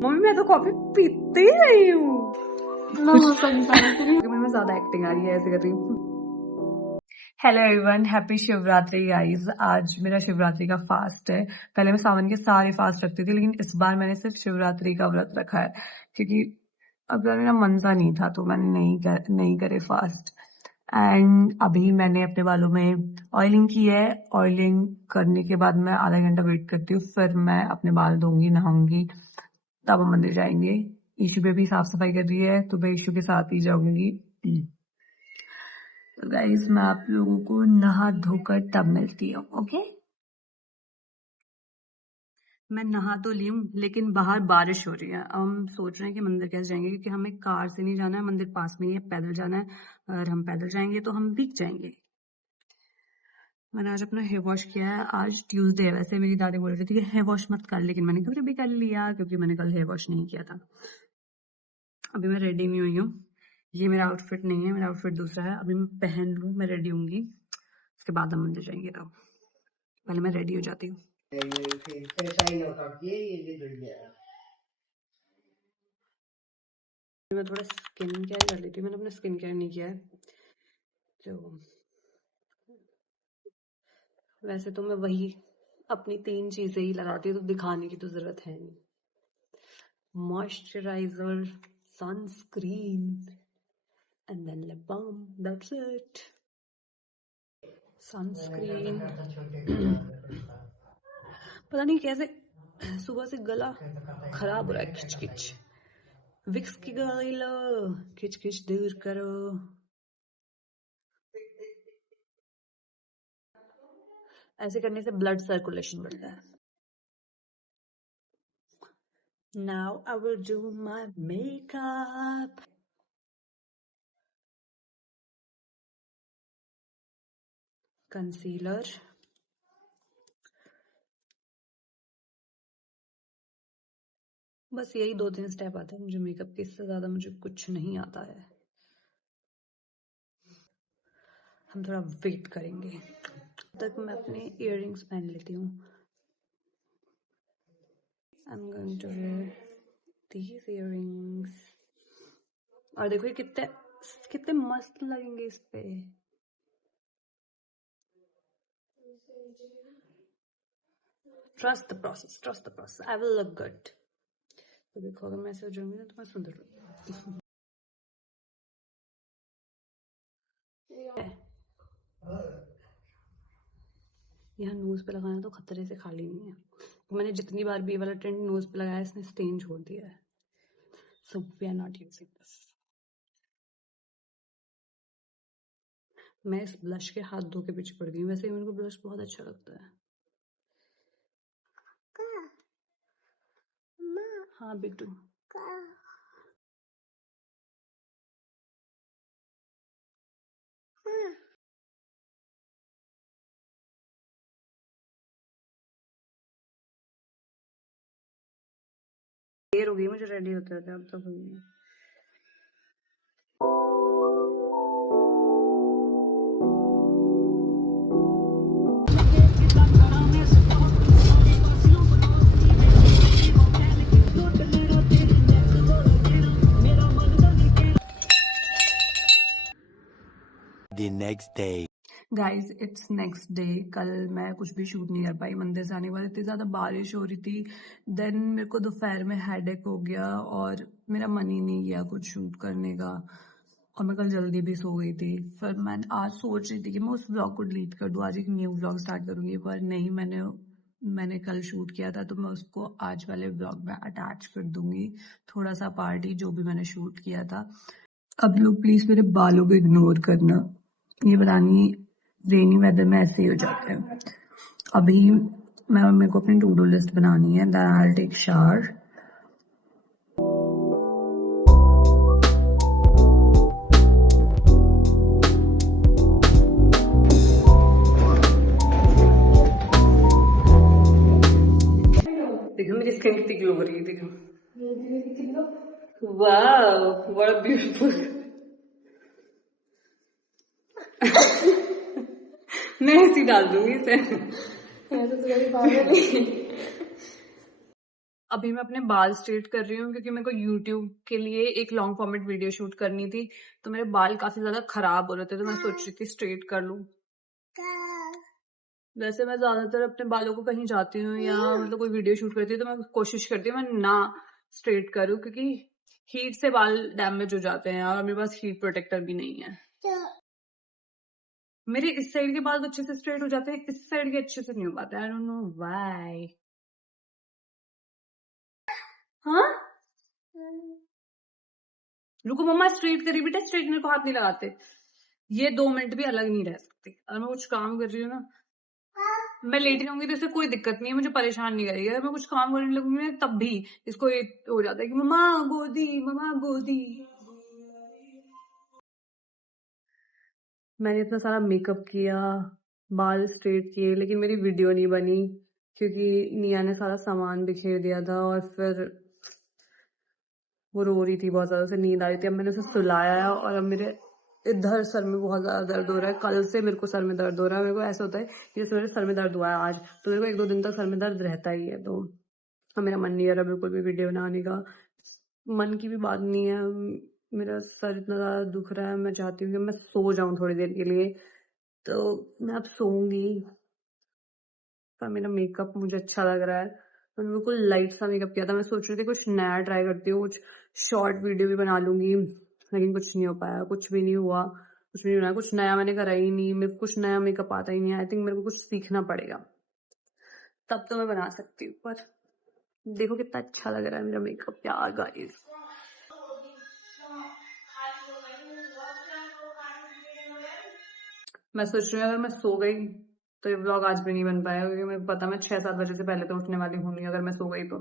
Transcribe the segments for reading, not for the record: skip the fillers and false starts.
Mummy मैं तो coffee पीती ही नहीं हूँ। मैं ज्यादा एक्टिंग आ रही है, ऐसे कर रही हूँ। Hello everyone, happy Shivratri guys. आज मेरा शिवरात्रि का फास्ट है। पहले मैं सावन के सारे फास्ट रखती थी, लेकिन इस बार मैंने सिर्फ शिवरात्रि का व्रत रखा है क्योंकि अब मेरा मन सा नहीं था, तो मैंने नहीं करे फास्ट। एंड अभी मैंने अपने बालों में ऑयलिंग की है। ऑयलिंग करने के बाद मैं आधा घंटा वेट करती हूँ, फिर मैं अपने बाल धोऊंगी, नहाऊंगी, तब हम मंदिर जाएंगे। ईशू पे भी साफ सफाई कर रही है, तो मैं ईशू के साथ ही जाऊंगी। तो गाइस मैं आप लोगों को नहा धोकर तब मिलती हूँ, ओके। मैं नहा तो ली हूँ, लेकिन बाहर बारिश हो रही है। हम सोच रहे हैं कि मंदिर कैसे जाएंगे, क्योंकि हमें कार से नहीं जाना है, मंदिर पास में ही है, पैदल जाना है। और हम पैदल जाएंगे तो हम भीग जाएंगे। मैंने आज अपना हेयर वॉश किया है। आज ट्यूसडे है, वैसे मेरी दादी बोल रही थी कि हेयर वॉश मत कर, लेकिन मैंने कभी भी कर लिया क्योंकि मैंने कल हेयर वॉश नहीं किया था। अभी मैं रेडी नहीं हुई हूँ। ये मेरा आउटफिट नहीं है, मेरा आउटफिट दूसरा है। अभी मैं पहन लूँ, मैं रेडी होंगी, उसके बाद हम मंदिर जाएंगे। तो पहले मैं रेडी हो जाती हूँ। मैं थोड़ा स्किन केयर कर लेती हूँ। मैंने अपना स्किन केयर नहीं किया है। तो वैसे तो मैं वही अपनी 3 चीजें ही लगाती हूँ, तो दिखाने की तो जरूरत है नहीं। Moisturiser, sunscreen and then lip balm, that's it. Sunscreen. पता नहीं कैसे सुबह से गला खराब हो रहा है, खिच खिच। विक्स की गोली लो, खिच खिच दूर करो। ऐसे करने से ब्लड सर्कुलेशन बढ़ता है। Now I will do my makeup. Concealer. बस यही 2-3 स्टेप आते हैं मुझे मेकअप के, इससे ज्यादा मुझे कुछ नहीं आता है। हम थोड़ा वेट करेंगे। तब तक मैं अपने इयररिंग्स पहन लेती हूँ। I'm going to wear these earrings. और देखो ये कितने कितने मस्त लगेंगे इस पे। Trust the process, trust the process. I will look good. तो देखो अगर मैं ऐसे हो जाऊंगी ना तो मैं सुंदर लगूंगी। यहाँ नोज पे लगाना तो खतरे से खाली नहीं है। मैंने जितनी बार भी ये वाला टिंट नोज पे लगाया, इसने स्टेन छोड़ दिया है। So we are not using this. मैं इस ब्लश के हाथ धो के पीछे पड़ गई हूँ। वैसे मेरे को ब्लश बहुत अच्छा लगता है। हाँ बिट्टू। देर हो गई मुझे रेडी होते होते, अब तक हुई है। The next day. Guys it's next day. कल मैं कुछ भी शूट नहीं कर पाई, मंदिर से आने के बाद इतनी ज्यादा बारिश हो रही थी। देन मेरे को दोपहर में हेडेक हो गया और मेरा मन ही नहीं किया कुछ शूट करने का, और मैं कल जल्दी भी सो गई थी। फिर मैं आज सोच रही थी कि मैं उस व्लॉग को डिलीट कर दूं, आज एक न्यू व्लॉग स्टार्ट करूंगी, पर नहीं, मैंने कल शूट किया था तो मैं उसको आज वाले व्लॉग में अटैच कर दूंगी, थोड़ा सा पार्ट ही जो भी मैंने शूट किया था। अब लोग प्लीज मेरे बालों को इग्नोर करना, ये बतानी रेनी वेदर में ऐसे ही हो जाते हैं। अभी मेरे को अपनी टू डू लिस्ट बनानी है, then I will take shower. देखो मेरी स्किन कितनी ग्लो हो रही है, देखो। Wow what beautiful. मैं ऐसी डाल दूंगी इसे। तो तुम्हारी पागल है। अभी मैं अपने बाल स्ट्रेट कर रही हूँ क्योंकि मेरे को यूट्यूब के लिए एक लॉन्ग फॉर्मेट वीडियो शूट करनी थी, तो मेरे बाल काफी ज्यादा खराब हो रहे थे, तो मैं सोच रही थी स्ट्रेट कर लूं। वैसे मैं ज्यादातर अपने बालों को कहीं जाती हूँ या मतलब कोई वीडियो शूट करती हूँ तो मैं कोशिश करती हूँ मैं ना स्ट्रेट करूँ, क्योंकि हीट से बाल डैमेज हो जाते हैं और मेरे पास हीट प्रोटेक्टर भी नहीं है। मेरे इस साइड के बाल अच्छे से स्ट्रेट हो जाते हैं, इस साइड के अच्छे से नहीं हो पाते। I don't know why. हाँ रुको मम्मा, स्ट्रेट करी बेटा, स्ट्रेटनर को हाथ नहीं लगाते। ये 2 मिनट भी अलग नहीं रह सकती। अगर मैं कुछ काम कर रही हूँ ना, मैं लेटी रहूंगी तो इससे कोई दिक्कत नहीं है, मुझे परेशान नहीं करेगी। अगर मैं कुछ काम करने लगूंगी ना तब भी इसको ये हो जाता है कि मम्मा गोदी, मम्मा गोदी। मैंने इतना सारा मेकअप किया, बाल स्ट्रेट किए, लेकिन मेरी वीडियो नहीं बनी क्योंकि निया ने सारा सामान बिखेर दिया था और फिर वो रो रही थी बहुत ज्यादा, से नींद आ रही थी। अब मैंने उसे सुलाया है और अब मेरे इधर सर में बहुत ज्यादा दर्द हो रहा है। कल से मेरे को सर में दर्द हो रहा है। मेरे को ऐसा होता है कि जैसे मेरे सर में दर्द हुआ है आज, तो मेरे को 1-2 दिन तक सर में दर्द रहता ही है। तो अब मेरा मन नहीं है बिल्कुल भी वीडियो बनाने का। मन की भी बात नहीं है, मेरा सर इतना ज्यादा दुख रहा है, मैं चाहती हूँ कि मैं सो जाऊं थोड़ी देर के लिए, तो मैं अब सोऊंगी। पर मेरा मेकअप मुझे अच्छा लग रहा है, मैंने बिल्कुल लाइट सा मेकअप किया था। मैं सोच रही थी कुछ नया ट्राई करती हूँ, कुछ शॉर्ट वीडियो भी बना लूंगी, लेकिन कुछ नहीं हो पाया, कुछ भी नहीं हुआ, कुछ भी नहीं हुआ। कुछ नया मैंने करा ही नहीं, मेरे को कुछ नया मेकअप आता ही नहीं। आई थिंक मेरे को कुछ सीखना पड़ेगा, तब तो मैं बना सकती हूँ। पर देखो कितना अच्छा लग रहा है मेरा मेकअप यार गाइस। मैं सोच रही हूँ अगर मैं सो गई तो ये व्लॉग आज भी नहीं बन पाएगा, क्योंकि मेरे को पता मैं 6-7 बजे से पहले तो उठने वाली हूँ नहीं अगर मैं सो गई तो।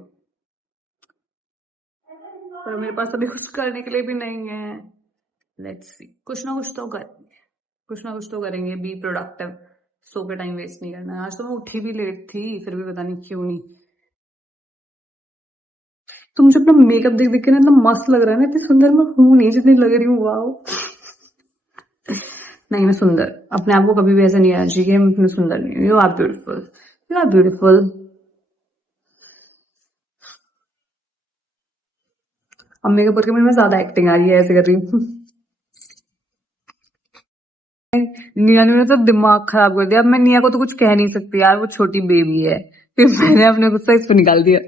पर मेरे पास अभी कुछ करने के लिए भी नहीं है। लेट्स सी, कुछ ना कुछ तो करेंगे। बी प्रोडक्टिव, सो के टाइम वेस्ट नहीं करना है। आज तो मैं उठी भी लेट थी, फिर भी पता नहीं क्यों नहीं। तो मुझे अपना मेकअप देख देख के ना इतना मस्त लग रहा है ना, इतनी सुंदर मैं हूँ नहीं जितनी लग रही हूँ। वाओ नहीं, मैं सुंदर, अपने आप को कभी भी ऐसा नहीं आना चाहिए कि मैं इतनी सुंदर नहीं हूँ। You are beautiful, you are beautiful. अब मेकअप करके मुझे ज्यादा एक्टिंग आ रही है, ऐसे कर रही हूँ। निया ने तो दिमाग खराब कर दिया। अब मैं निया को तो कुछ कह नहीं सकती यार, वो छोटी बेबी है। फिर मैंने अपने गुस्सा इस पे निकाल दिया।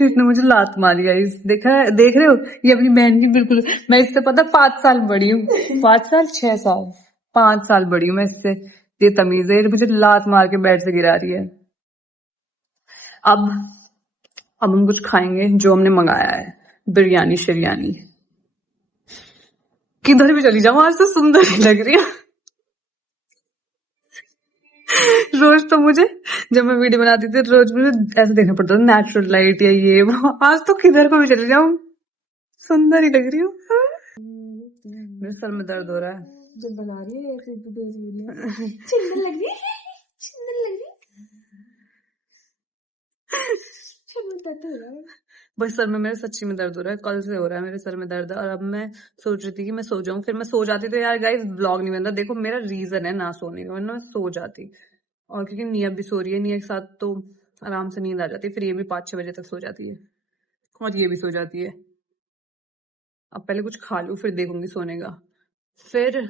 इसने मुझे लात मारी है। देख रहे हो, ये अपनी बहन की बिल्कुल, मैं इससे पता 5 साल बड़ी हूँ। 5 साल 6 साल 5 साल बड़ी हूँ मैं इससे। ये तमीज है, ये मुझे लात मार के बेड से गिरा रही है। अब हम कुछ खाएंगे जो हमने मंगाया है, बिरयानी शिरयानी। किधर भी चली जाऊं आज तो सुंदर ही लग रही है। रोज तो मुझे, जब मैं वीडियो बनाती थी रोज मुझे ऐसे देखना पड़ता था, नेचुरल लाइट या ये वो। आज तो किधर को भी चली जाऊं सुंदर ही लग रही हूँ। मेरे सर में दर्द हो रहा है जब बना रही है ऐसे सुंदर लग रही है, सुंदर लग रही है। बस सर में मेरे सच्ची में दर्द हो रहा है, कल से हो रहा है मेरे सर में दर्द। और अब मैं सोच रही थी कि मैं सो जाऊं, फिर मैं सो जाती तो यार गाइस व्लॉग नहीं बनता। देखो मेरा रीजन है ना सोने का, वरना मैं सो जाती। और क्योंकि निया भी सो रही है, निया के साथ तो आराम से नींद आ जाती है। फिर ये भी 5-6 बजे तक सो जाती है और ये भी सो जाती है। अब पहले कुछ खा लूं फिर देखूंगी सोने का, फिर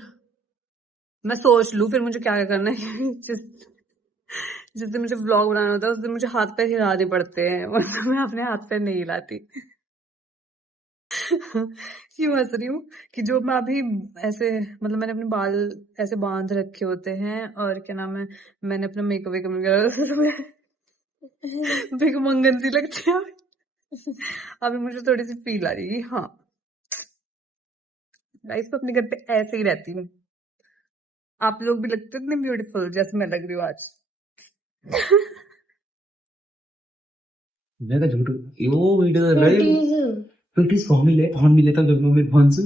मैं सोच लूं फिर मुझे क्या क्या करना है। जिस दिन मुझे व्लॉग बनाना होता है उस दिन मुझे हाथ पैर हिलाने पड़ते हैं, वरना मैं अपने हाथ पैर नहीं हिलाती। क्यों हंस रही हूँ कि जो मैं अभी ऐसे, मतलब मैंने अपने बाल ऐसे बांध रखे होते हैं और क्या नाम है, मैंने अपना मेकअप वेकअप भिखमंगन सी लगती है। अभी मुझे थोड़ी सी फील आ रही है। हाँ गाइस, तो अपने घर पे ऐसे ही रहती हूँ। आप लोग भी लगते हो इतने ब्यूटीफुल जैसे मैं लग रही हूँ आज। 내가 저기 요 వీడియో British phone मिले तो जब मैं फोन से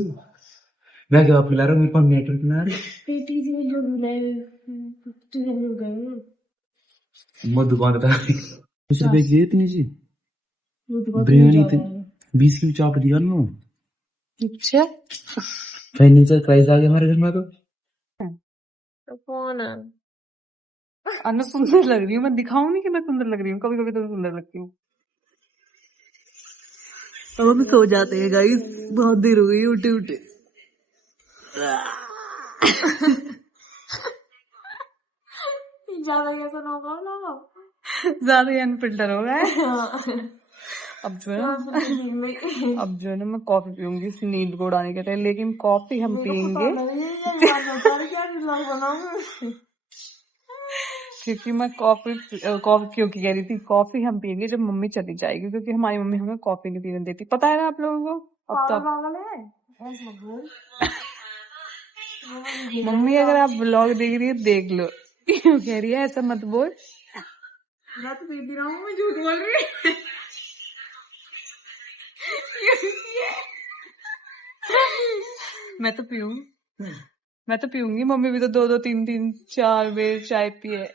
मैं क्या आप लारो मेरे फोन नेटवर्क ना मैं दुकान था 20 रुपए की इतनी सी बिरयानी तो 20 की चाप दिया ना। अच्छा फर्नीचर प्राइस आ गया हमारे घर में तो तो फोन है। मैं सुंदर लग रही हूँ, मैं दिखाऊं नहीं कि मैं सुंदर लग रही हूँ, कभी कभी तो सुंदर लगती हूँ। अब हम सो जाते हैं गाइस, बहुत देर हो गई उठे उठे। ज्यादा कैसा ना होगा ना, ज्यादा ही अनफिल्टर हो गया है। अब जो है ना, अब जो है ना मैं कॉफी पीऊंगी इस नींद को उड़ाने के लिए, लेकिन कॉफी हम पियेंगे क्योंकि मैं कॉफी क्योंकि कह रही थी कॉफी हम पियेंगे जब मम्मी चली जाएगी, क्योंकि हमारी मम्मी हमें कॉफी नहीं पीने देती, पता है ना आप लोगों को। अब तो मम्मी अगर आप ब्लॉग देख रही है देख लो, क्यों कह रही है ऐसा मत बोल। मैं तो पीती रहा हूँ, मैं झूठ बोल रही हूँ। मैं तो पीऊँ, मैं तो पीऊंगी, मम्मी भी तो 2-2 3-3 4 बेर चाय पिए।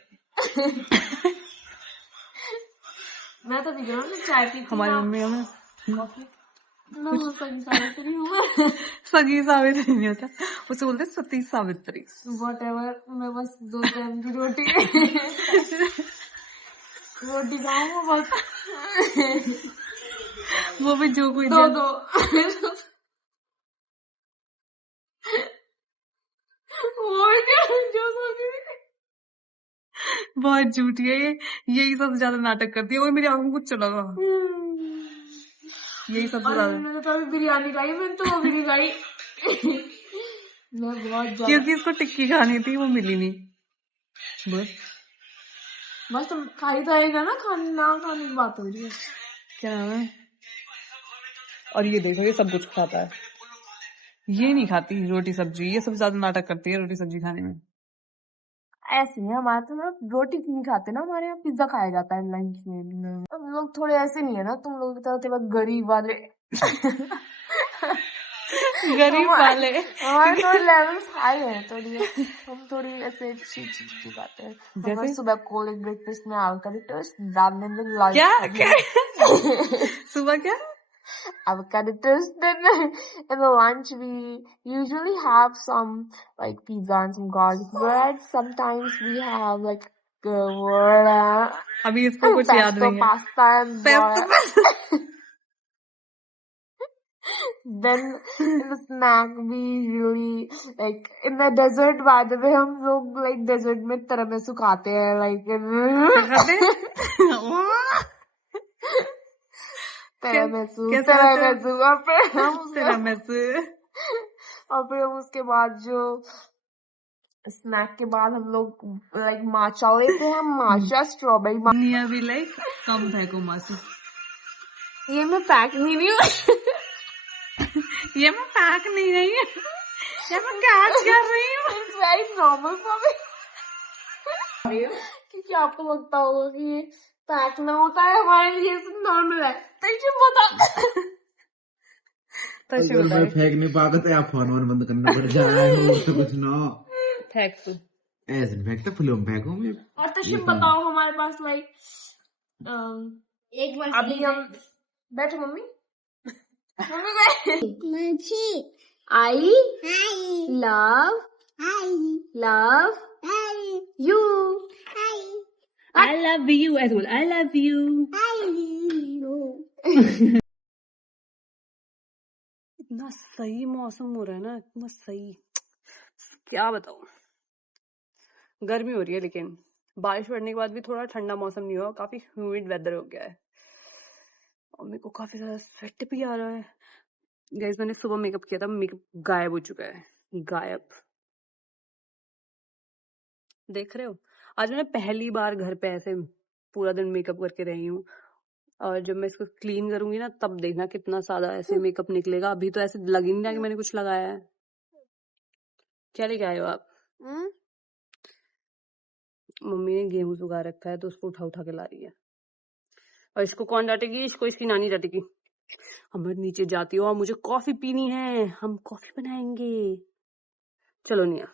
मैं तो पी रहा हूँ, चाय पीती हमारी मम्मी हमें सगी सावित्री नहीं होता, उसे बोलते सती सावित्री। whatever, मैं बस 2 टाइम की रोटी रोटी खाऊंगा बस। वो भी जो कोई दो वो भी क्या जो सोची थी। बहुत झूठी है ये, यही सबसे ज्यादा नाटक करती है। वो मेरी आंखों में कुछ चला गया, यही सबसे ज्यादा। मैंने तो अभी बिरयानी खाई, मैंने तो वो भी नहीं खाई। मैं बहुत ज्यादा, क्योंकि इसको टिक्की खानी थी, वो मिली नहीं। बस तुम खाई तो आएगा ना, खाने ना खाने की बात हो रही है। क्या नाम है, और ये देखो ये सब कुछ खाता है, ये नहीं खाती रोटी सब्जी, ये सबसे ज्यादा नाटक करती है रोटी सब्जी खाने में। ऐसे नहीं, हमारे तो मतलब रोटी नहीं खाते ना, हमारे यहाँ पिज्जा खाया जाता है लंच में। हम लोग थोड़े ऐसे नहीं है ना, तुम लोग की तरह थोड़ा गरीब वाले। गरीब वाले हमारे थोड़े लेवल्स हाई है, थोड़ी हम थोड़ी ऐसे अच्छी बात है। जैसे सुबह कोल्ड ब्रेकफास्ट में avocado toast, बाद में लंच क्या सुबह क्या avocado toast. Then in the lunch we usually have some like pizza and some garlic bread. Sometimes we have like अभी इसको कुछ याद pesto नहीं है। pasta and pesto then in the snack we usually like in the dessert, by the way हम लोग like dessert में tiramisu खाते हैं, like खाते tiramisu और फिर हम उसके बाद जो स्नैक के बाद हम लोग लाइक माचा लेते हैं, माचा स्ट्रॉबेरी। निया भी लाइक कम फेंको मासू, ये मैं पैक नहीं रही हूँ। ये मैं पैक नहीं रही हूँ, ये मैं कैच कर रही हूँ। It's very normal for me, क्योंकि आपको लगता होगा कि ये पैक ना होता है, हमारे लिए नॉर्मल है। अगर मैं फेंक नहीं पाता तो आप फोन वन बंद करना पड़ जाए तो कुछ ना फेंक तू ऐसे नहीं फेंकता, फिल्म फेंकू मैं। और तशिम बताओ, हमारे पास लाइक एक बार अभी हम बैठो mummy I love you, I love you, ऐसे बोल आई लव यू। इतना सही मौसम हो रहा है ना, इतना सही, क्या बताऊं। गर्मी हो रही है लेकिन बारिश पड़ने के बाद भी थोड़ा ठंडा मौसम नहीं हुआ, काफी ह्यूमिड वेदर हो गया है और मेरे को काफी ज्यादा स्वेट भी आ रहा है। गाइस मैंने सुबह मेकअप किया था, मेकअप गायब हो चुका है, गायब। देख रहे हो, आज मैंने पहली बार घर पे ऐसे पूरा दिन मेकअप करके रही हूँ, और जब मैं इसको क्लीन करूंगी ना तब देखना कितना सादा ऐसे मेकअप निकलेगा। अभी तो ऐसे लग ही नहीं रहा कि मैंने कुछ लगाया है। क्या लेके आए हो आप? मम्मी ने गेहूं सुखा रखा है तो उसको उठा उठा के ला रही है, और इसको कौन डांटेगी, इसको इसकी नानी डांटेगी। हम नीचे जाती हो और मुझे कॉफी पीनी है, हम कॉफी बनाएंगे। चलो निया,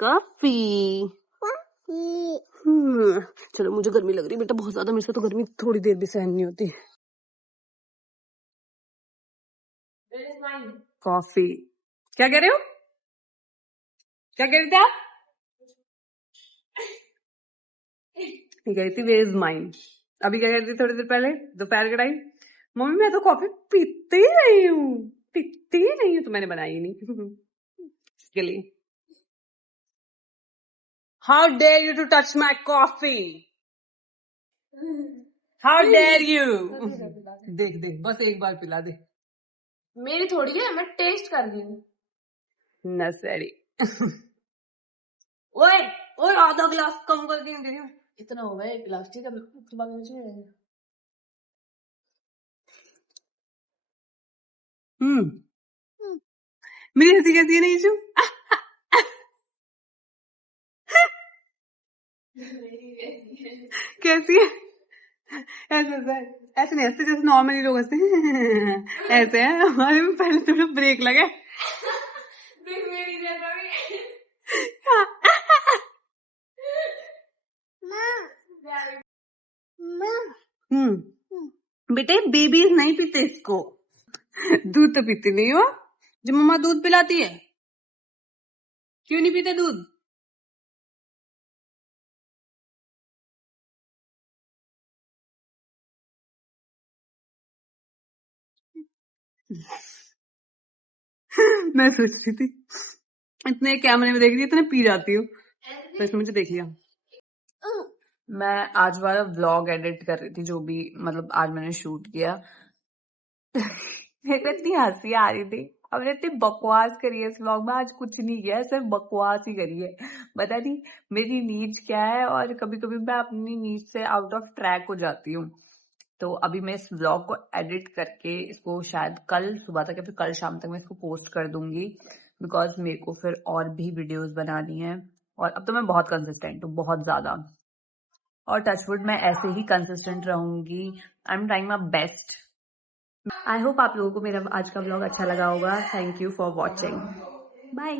कॉफी। चलो, मुझे गर्मी लग रही है बेटा बहुत ज्यादा, मेरे से तो गर्मी थोड़ी देर भी सहन नहीं होती। कॉफी क्या कह रहे हो? क्या कह रही थी आप? कह रही थी वेयर इज माइन। अभी क्या कह रही थी थोड़ी देर पहले दोपहर के टाइम? मम्मी मैं तो कॉफी पीती ही नहीं हूँ, तो मैंने बनाई ही नहीं इसके लिए। How dare you to touch my coffee, how dare you. देख देख बस एक बार पिला दे। मेरी थोड़ी है, मैं टेस्ट कर रही हूँ। नसेड़ी ओए ओए आधा ग्लास कम कर दी दे रही हूँ। इतना हो गया एक गिलास, ठीक है उसके बाद मुझे मेरी हंसी कैसी है नहीं इशू? कैसी है? ऐसे ऐसे ऐसे नहीं हंसते जैसे नॉर्मली लोग हंसते हैं। ऐसे है हमारे में पहले थोड़ा ब्रेक लगे। देख मेरी जैसा भी। बेटे बेबीज नहीं पीते इसको। दूध तो पीती नहीं हो जो मम्मा दूध पिलाती है। क्यों नहीं पीते दूध? मैं सोच रही थी इतने कैमरे में देख रही इतने पी जाती हूँ, तो इसने मुझे देख लिया। मैं आज वाला व्लॉग एडिट कर रही थी, जो भी मतलब आज मैंने शूट किया। मेरे को इतनी हंसी आ रही थी। हमने इतनी बकवास करी है इस व्लॉग में, आज कुछ नहीं किया सिर्फ बकवास ही करी है। पता नहीं मेरी नीड्स क्या है, और कभी कभी मैं अपनी नीड्स से आउट ऑफ ट्रैक हो जाती हूँ। तो अभी मैं इस व्लॉग को एडिट करके इसको शायद कल सुबह तक या फिर कल शाम तक मैं इसको पोस्ट कर दूंगी, बिकॉज मेरे को फिर और भी वीडियोस बनानी है। और अब तो मैं बहुत कंसिस्टेंट हूँ, बहुत ज्यादा, और टचवुड मैं ऐसे ही कंसिस्टेंट रहूंगी। I am trying my best. I hope आप लोगों को मेरा आज का व्लॉग अच्छा लगा होगा। Thank you for watching, bye.